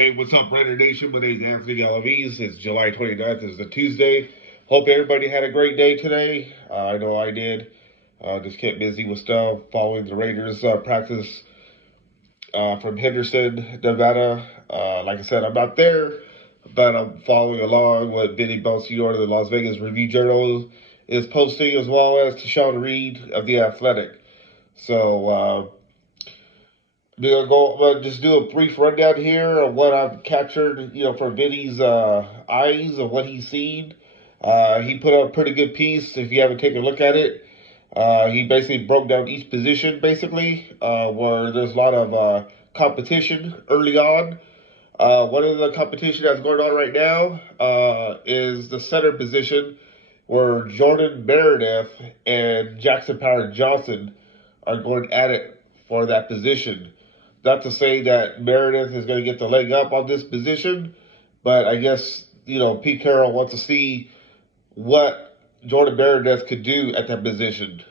Hey, what's up, Raider Nation? My name is Anthony Galaviz. It's July 29th. It's a Tuesday. Hope everybody had a great day today. I know I did. Just kept busy with stuff, following the Raiders practice from Henderson, Nevada. Like I said, I'm not there, but I'm following along what Benny Belsior of the Las Vegas Review-Journal is posting, as well as Tashawn Reed of The Athletic. So, just do a brief rundown here of what I've captured, from Vinny's eyes of what he's seen. He put out a pretty good piece. If you haven't taken a look at it, he basically broke down each position, basically, where there's a lot of competition early on. One of the competition that's going on right now is the center position, where Jordan Meredith and Jackson Power Johnson are going at it for that position. Not to say that Meredith is going to get the leg up on this position, but I guess, Pete Carroll wants to see what Jordan Meredith could do at that position.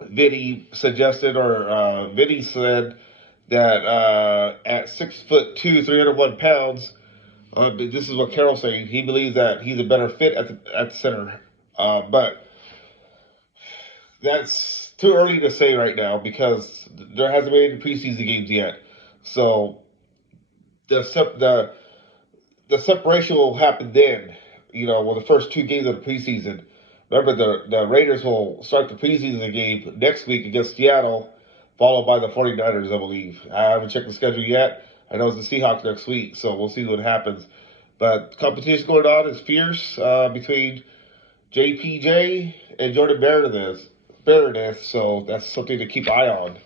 Vinny suggested, or Vinny said that at 6'2", 301 pounds, this is what Carroll's saying, he believes that he's a better fit at the center. But that's too early to say right now because there hasn't been any preseason games yet. So the separation will happen then, with the first two games of the preseason. Remember, the Raiders will start the preseason game next week against Seattle, followed by the 49ers, I believe. I haven't checked the schedule yet. I know it's the Seahawks next week, so we'll see what happens. But competition going on is fierce between JPJ and Jordan Meredith, so that's something to keep an eye on.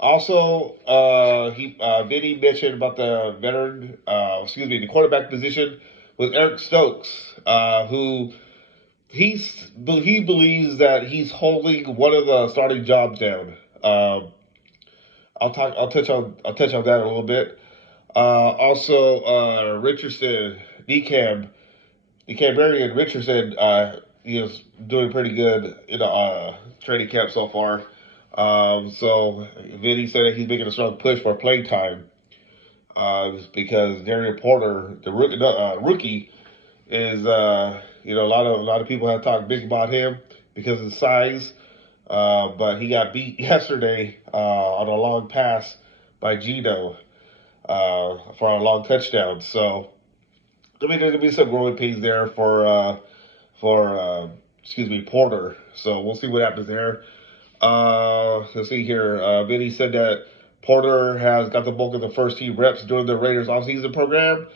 Also, Vinny mentioned about the quarterback position with Eric Stokes, who he believes that he's holding one of the starting jobs down. I'll touch on that a little bit. Also, Richardson, Marion Richardson, he is doing pretty good in the training camp so far. So Vinny said that he's making a strong push for playing time, because Darian Porter, the rookie, is a lot of people have talked big about him because of his size, but he got beat yesterday on a long pass by Gino for a long touchdown. So there's gonna be some growing pains there for Porter. So we'll see what happens there. Let's see here. Vinny said that Porter has got the bulk of the first team reps during the Raiders offseason program,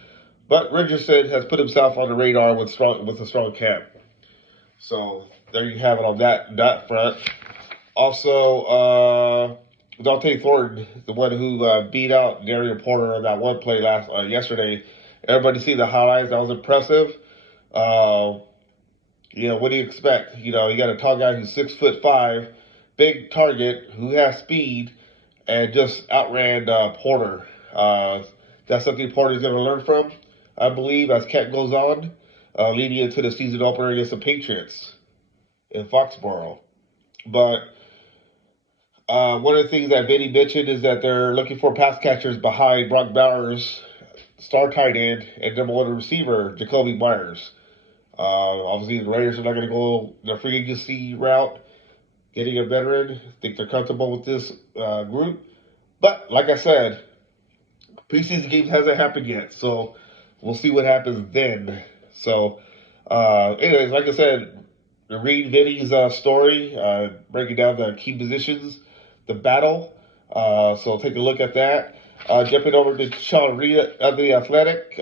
but Richardson has put himself on the radar with a strong camp. So there you have it on that front. Also, Dante Thornton, the one who beat out Darian Porter on that one play yesterday. Everybody see the highlights. That was impressive. What do you expect? You got a tall guy who's 6'5", big target, who has speed, and just outran Porter. That's something Porter's going to learn from, I believe, as camp goes on, leading into the season opener against the Patriots in Foxborough. But one of the things that Vinny mentioned is that they're looking for pass catchers behind Brock Bowers, star tight end, and number one receiver, Jacoby Myers. Obviously, the Raiders are not going to go the free agency route, getting a veteran. I think they're comfortable with this group. But, like I said, preseason games hasn't happened yet, so we'll see what happens then. So, anyways, like I said, read Vinny's story, breaking down the key positions, the battle. So take a look at that. Jumping over to Sean Reed of The Athletic.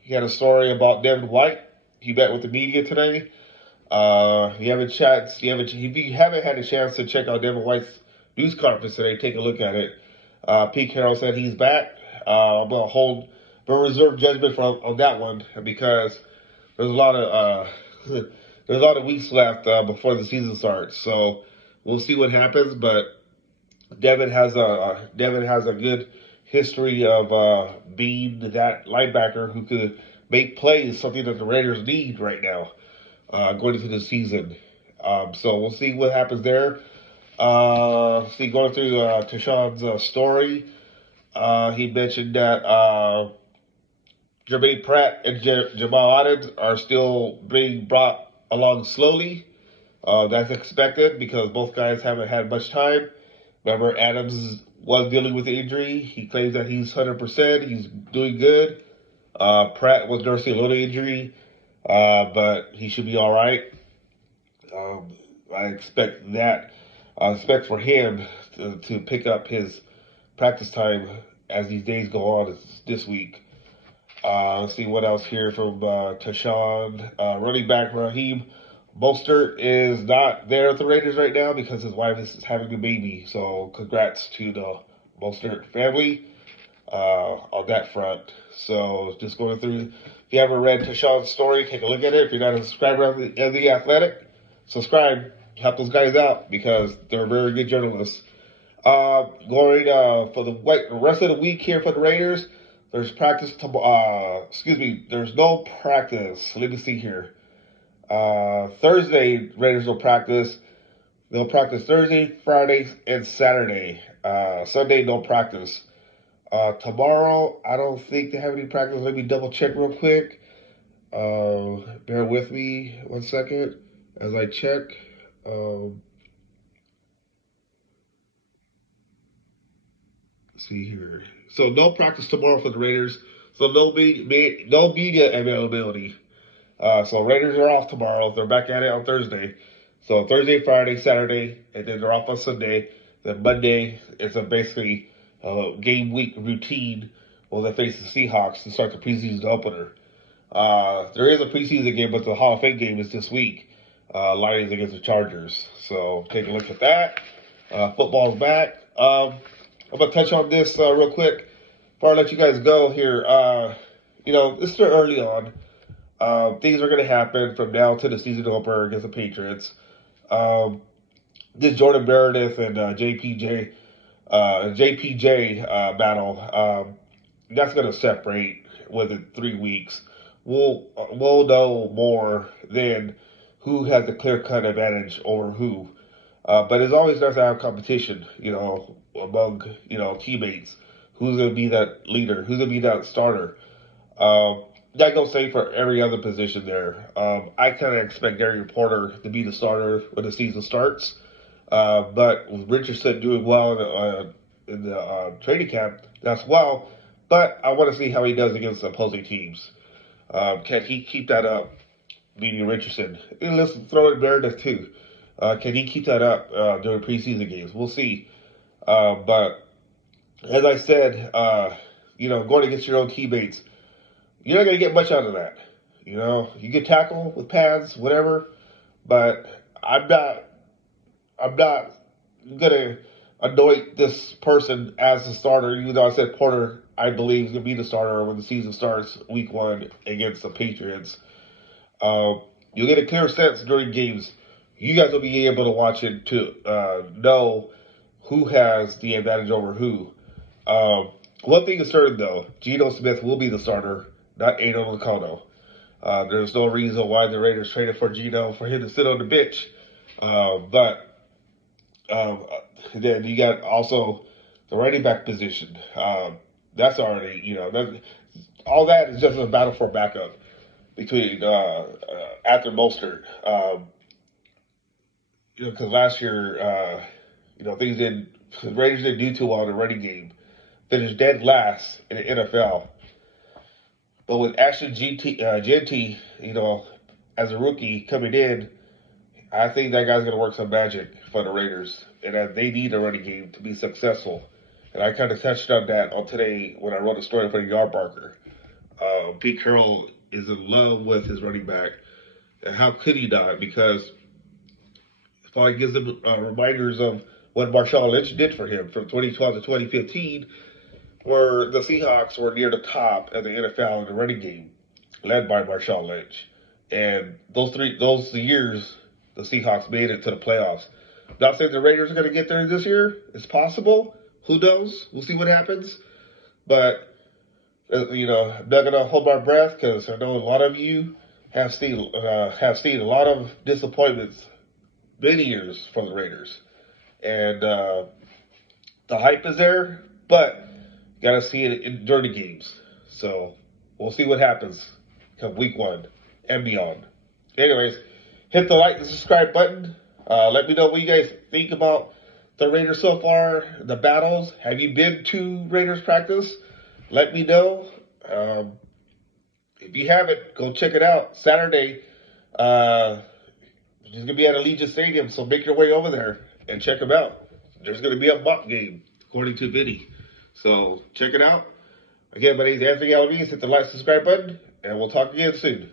He had a story about Devin White. He met with the media today. If you haven't had a chance to check out Devin White's news conference today, take a look at it. Pete Carroll said he's back. I'm gonna hold a reserve judgment on that one because there's a lot of weeks left before the season starts. So we'll see what happens. But Devin has a good history of being that linebacker who could make plays, something that the Raiders need right now going into the season. So we'll see what happens there. Going through Tashawn's story. He mentioned that Jermaine Pratt and Jamal Adams are still being brought along slowly. That's expected because both guys haven't had much time. Remember, Adams was dealing with the injury. He claims that he's 100%. He's doing good. Pratt was nursing a little injury, but he should be all right. Um, I expect that. I expect for him to pick up his practice time as these days go on this week. Let's see what else here from Tashawn. Running back Raheem Mostert is not there at the Raiders right now because his wife is having a baby. So congrats to the Mostert family on that front. So just going through. If you haven't read Tashawn's story, take a look at it. If you're not a subscriber of the Athletic, subscribe. Help those guys out because they're very good journalists. Going for the rest of the week here for the Raiders. There's practice tomorrow. There's no practice. Let me see here. Thursday, Raiders will practice. They'll practice Thursday, Friday, and Saturday. Sunday, no practice. Tomorrow, I don't think they have any practice. Let me double check real quick. Bear with me 1 second as I check. Let's see here. So no practice tomorrow for the Raiders. So no media availability. So Raiders are off tomorrow. They're back at it on Thursday. So Thursday, Friday, Saturday, and then they're off on Sunday. Then Monday is basically game week routine while they face the Seahawks to start the preseason opener. There is a preseason game, but the Hall of Fame game is this week. Lions against the Chargers. So take a look at that. Football's back. I'm going to touch on this real quick before I let you guys go here. It's still early on. Things are going to happen from now to the season opener against the Patriots. This Jordan Meredith and JPJ battle, that's going to separate within 3 weeks. We'll know more then who has the clear-cut advantage over who. But it's always nice to have competition, among, teammates. Who's going to be that leader? Who's going to be that starter? That goes same for every other position there. I kind of expect Gary Porter to be the starter when the season starts. But with Richardson doing well in the training camp, that's well. But I want to see how he does against opposing teams. Can he keep that up, meaning Richardson? And let's throw in Meredith too. Can he keep that up during preseason games? We'll see. But as I said, going against your own teammates, you're not going to get much out of that. You get tackle with pads, whatever, but I'm not going to anoint this person as the starter, even though I said Porter, I believe, is going to be the starter when the season starts week 1 against the Patriots. You'll get a clear sense during games. You guys will be able to watch it to know who has the advantage over who. One thing is certain, though, Geno Smith will be the starter, not Aidan O'Connell. There's no reason why the Raiders traded for Geno for him to sit on the bench. But then you got also the running back position. That's already, all that is just a battle for backup between after Mostert. Because last year, the Raiders didn't do too well in the running game. Finished dead last in the NFL. But with Ashton Jeanty, as a rookie coming in, I think that guy's going to work some magic for the Raiders. And that they need a running game to be successful. And I kind of touched on that on today when I wrote a story for Yardbarker. Pete Carroll is in love with his running back. And how could he not? Because it probably gives him reminders of what Marshawn Lynch did for him from 2012 to 2015, where the Seahawks were near the top of the NFL in the running game, led by Marshawn Lynch. And those years, the Seahawks made it to the playoffs. Not saying the Raiders are going to get there this year. It's possible. Who knows? We'll see what happens. But, I'm not going to hold my breath because I know a lot of you have seen a lot of disappointments many years from the Raiders. And the hype is there, but Got to see it during the games. So we'll see what happens come week 1 and beyond. Anyways, hit the like and subscribe button. Let me know what you guys think about the Raiders so far, the battles. Have you been to Raiders practice? Let me know. If you haven't, go check it out. Saturday, he's going to be at Allegiant Stadium, so make your way over there and check him out. There's going to be a mock game, according to Vinny. So check it out. Again, my name is Anthony Alvarez. Hit the like, subscribe button, and we'll talk again soon.